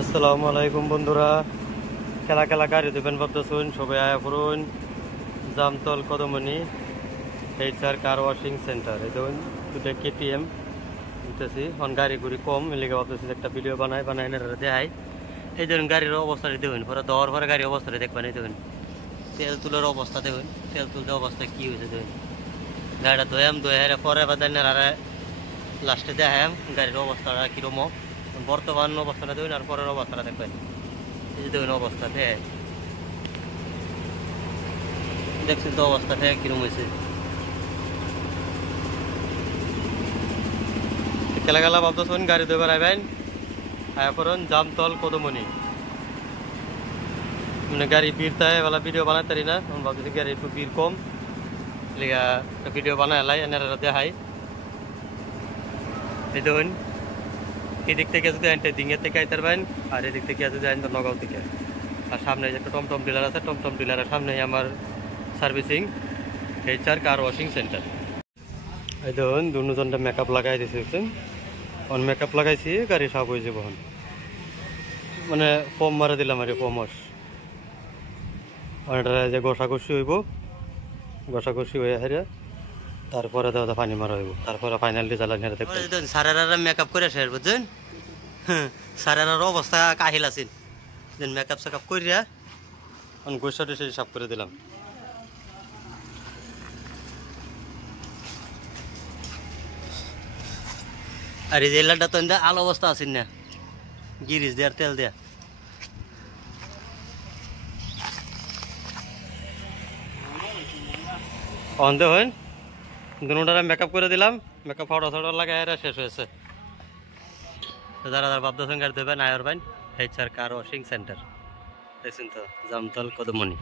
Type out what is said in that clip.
আসসালামু আলাইকুম বন্ধুরা, খেলা খেলা গাড়ি দেবেন ভাবতেছুন, সবাই আয়া পড়ুন জামতল কদমনি এইচআর কার ওয়াশিং সেন্টার। এই দেখুন দুটা কেটিএম দিতেছি, অন গাড়ি ঘুরি কম এলাকা ভাবতেছি একটা ভিডিও বানাই দেখাই। এই দেখুন গাড়ির অবস্থাটা দেখুন, পরে দেওয়ার পরে গাড়ির অবস্থাটা দেখবেন। এই দেখুন তেল তুলের অবস্থা দেখুন, তেল তুলতে অবস্থা কী হয়েছে দেখুন। গাড়িটা ধোয়াম পরে বা দেন আর লাস্টে দেখাম গাড়ির অবস্থাটা কীরকম বর্তমান অবস্থাটা দেখুন আর পরের অবস্থাটা দেখবেন। এই যে দেখুন অবস্থা দেখছেন তো অবস্থা কিরকম হয়েছে। খেলা খেলা ভাবতেছেন গাড়ি ধোবার আইবেন, আয়া পড়ুন জামতল কদমনি। মানে গাড়ি ভিড় তাই বেলা ভিডিও বানাতে পারি না, ভাবতেছি গাড়ি একটু ভিড় কম লেগা ভিডিও বানাই এলাই এনারা দেখাই। এই দেখুন এদিক থেকে যদি আনতে দিঙের থেকে আইতে পারবেন, আর এদিক থেকে যদি আনতে নগাঁও থেকে। আর সামনে যে একটা টমটম ডিলার আছে, টমটম ডিলারের সামনে আমার servicing HR car washing centre. এই দেখুন দুজনটা মেকআপ লাগাই দিয়েছে, অন মেকআপ লাগাইছি গাড়ি সাফ হয়ে যাবো। মানে ফর্ম মারা দিলাম আর ফর্ম যে ঘষাঘষি হইব, ঘষাঘষি হয়ে হারিয়া তারপরে দাদা পানি মারা হইব, তারপরে ফাইনাল রেজাল্ট হেরে দেখবেন। সারারা মেকআপ করে শেষ বুঝছেন, সারার অবস্থা কাহিল আছিল। দেন মেকআপ সেকআপ করিয়া গোসা টেসে সাফ করে দিলাম। আর এই জেলাটা তো আলো অবস্থা আছেন না, গিরিজ দেয়ার তেল দেয়া। অন্ধ হইন দুটারে মেকআপ করে দিলাম, মেকআপ ফাউডার সাউডার লাগাই শেষ হয়েছে। যারা যারা ভাবতেছেন গাড়ি দেবেন আয়ার বাইন এইচআর কার ওয়াশিং সেন্টার, দেখছেন তো জামতল কদমনি।